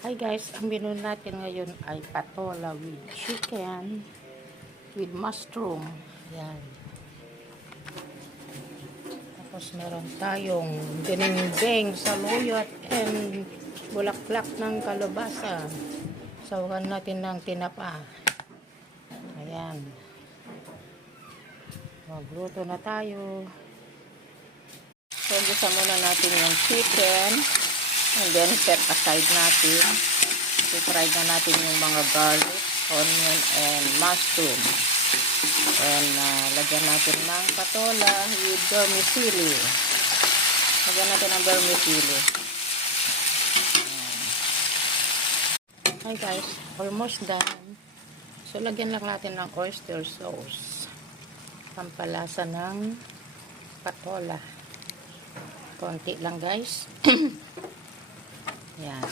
Hi guys, ang menu natin ngayon ay patola with chicken with mushroom. Yan. Tapos meron tayong dinding sa luyot and bulaklak ng kalabasa. Sawagan natin ng tinapa. Ayan. Magluto na tayo. So, gisa muna natin yung chicken. And then, set aside natin. I-fry na natin yung mga garlic, onion, and mushroom. And, lagyan natin ng patola with vermicelli. Lagyan natin ng vermicelli. Hi guys, almost done. So, lagyan lang natin ng oyster sauce. Pampalasa ng patola. Konti lang guys. Yan.